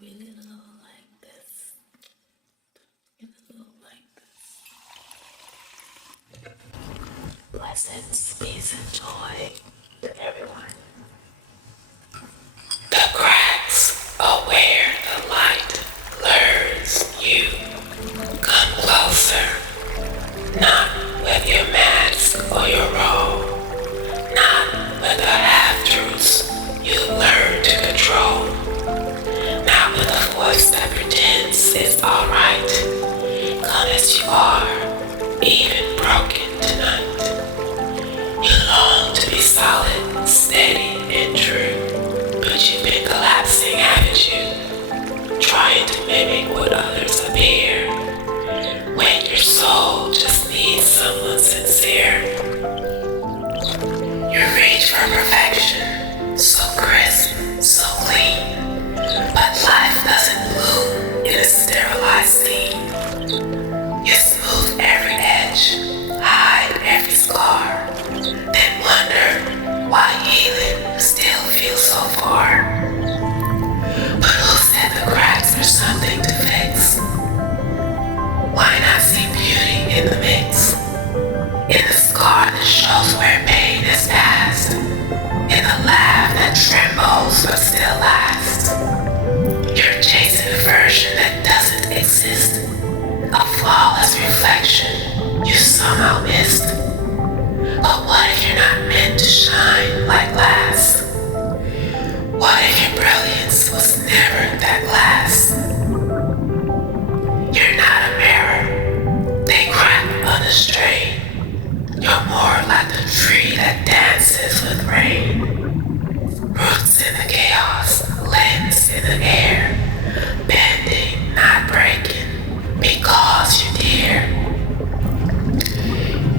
Really low like this. Get a little like this. Blessings, peace, and joy to everyone. The cracks are where the light lures you. Come closer, not with your mask or your role, not with the half-truths you learn to control, not with a voice that pretends it's alright. Come as you are, even broken tonight. You long to be solid, steady, and true, but you've been collapsing, haven't you? Trying to mimic what others appear, when your soul just needs someone sincere. You reach for perfection, so crisp, so clean, but life doesn't bloom in a sterilized scene. You smooth every edge, hide every scar, then wonder why healing still feels so far. But who said the cracks are something to fix? Why not see beauty in the mix? In the scar that shows where pain has passed, in the laugh that trembles but still lasts. You're chasing a version that doesn't exist, a flawless reflection you somehow missed. But what if you're not meant to shine like glass? What if your brilliance was never that glass? You're not a mirror, they crack under strain. You're more like the tree that dances with rain. Roots in the chaos, limbs in the air, bending, not breaking, because you dare.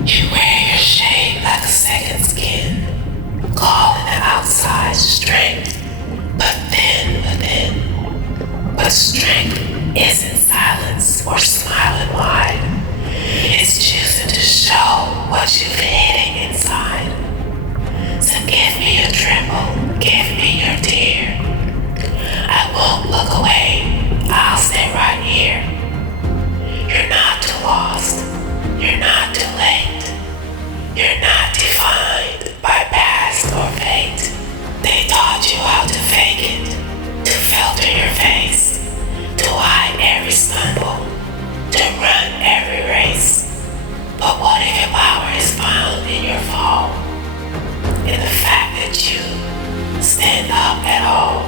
You wear your shade like a second skin, calling the outside strength, but then within. But strength isn't silence or smiling wide. It's choosing to show what you've hidden inside. So give me your tremble, give me your tear. I won't look away, I'll stay right here. You're not too lost, you're not too late. You're not defined by past or fate. They taught you how to fake it, to filter your face, to hide every stumble, to run every race. But what if your power is found in your fall? In the fact that you stand up at all?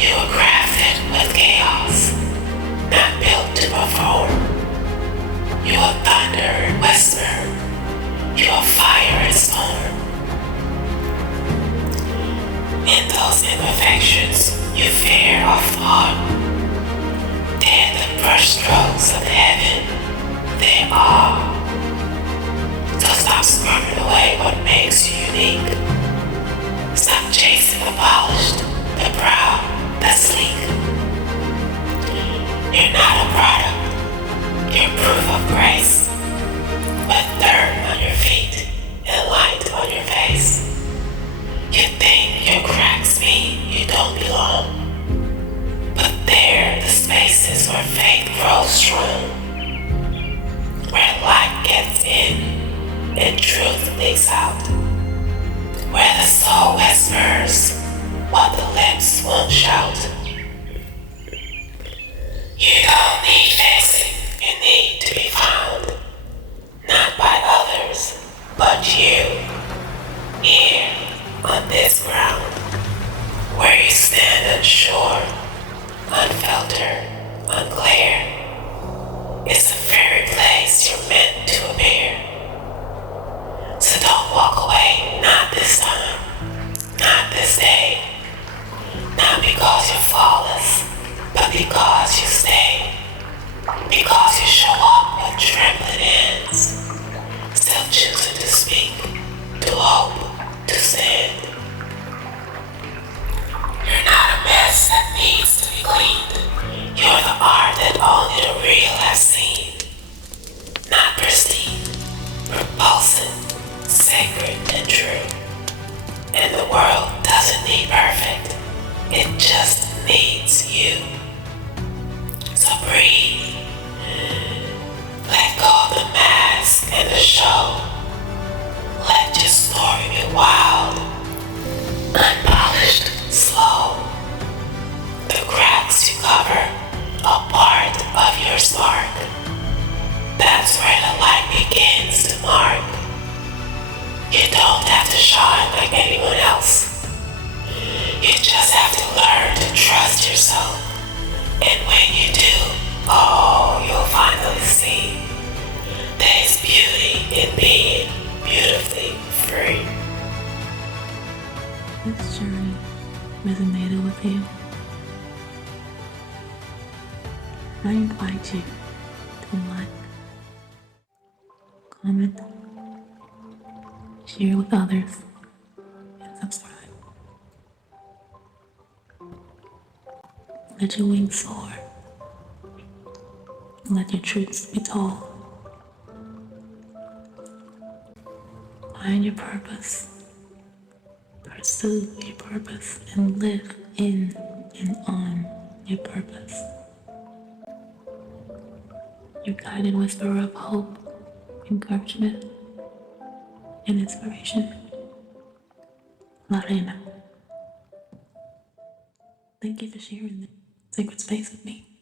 You were crafted with chaos, not built to perform. You are thunder and whisper, you are fire and storm. In those imperfections you fear or thought, they're the brushstrokes of heaven, they are. So stop scrubbing away what makes you unique. Stop chasing the polished, the proud, the sleek. You're not a product, you're proof of grace. With dirt on your feet and light on your face. You think your cracks mean you don't belong, but they're the spaces where faith grows strong, where light gets in and truth leaks out, where the soul whispers while the lips won't shout. You don't need fixing, you need to be found, not by others, but you, here on this ground, where you stand unsure, unfiltered, unclear. It's the very place you're meant to appear. So don't walk away, not this time, not this day, not because you're flawless, but because you stay, because you show up with trembling hands, still choosing to speak, to hope, to stand. You're not a mess that needs to be cleaned. You're the art that only the real has seen. Not pristine, repulsive, sacred and true. And the world doesn't need perfect, it just needs you. So breathe. Let go of the mask and the show. Let your story be wild, unpolished, slow. The cracks you cover are part of your spark. That's where the light begins to mark. You don't have to shine like anyone else. You just have to learn to trust yourself. And when you do, oh, you'll finally see there's beauty in being beautifully free. This journey resonated with you. I invite you to like, comment, share with others, and subscribe. Let your wings soar. Let your truths be told. Find your purpose. Pursue your purpose and live in and on your purpose. Your guided whisperer of hope, encouragement, and inspiration. LaDellaLaReina. Thank you for sharing this sacred space with me.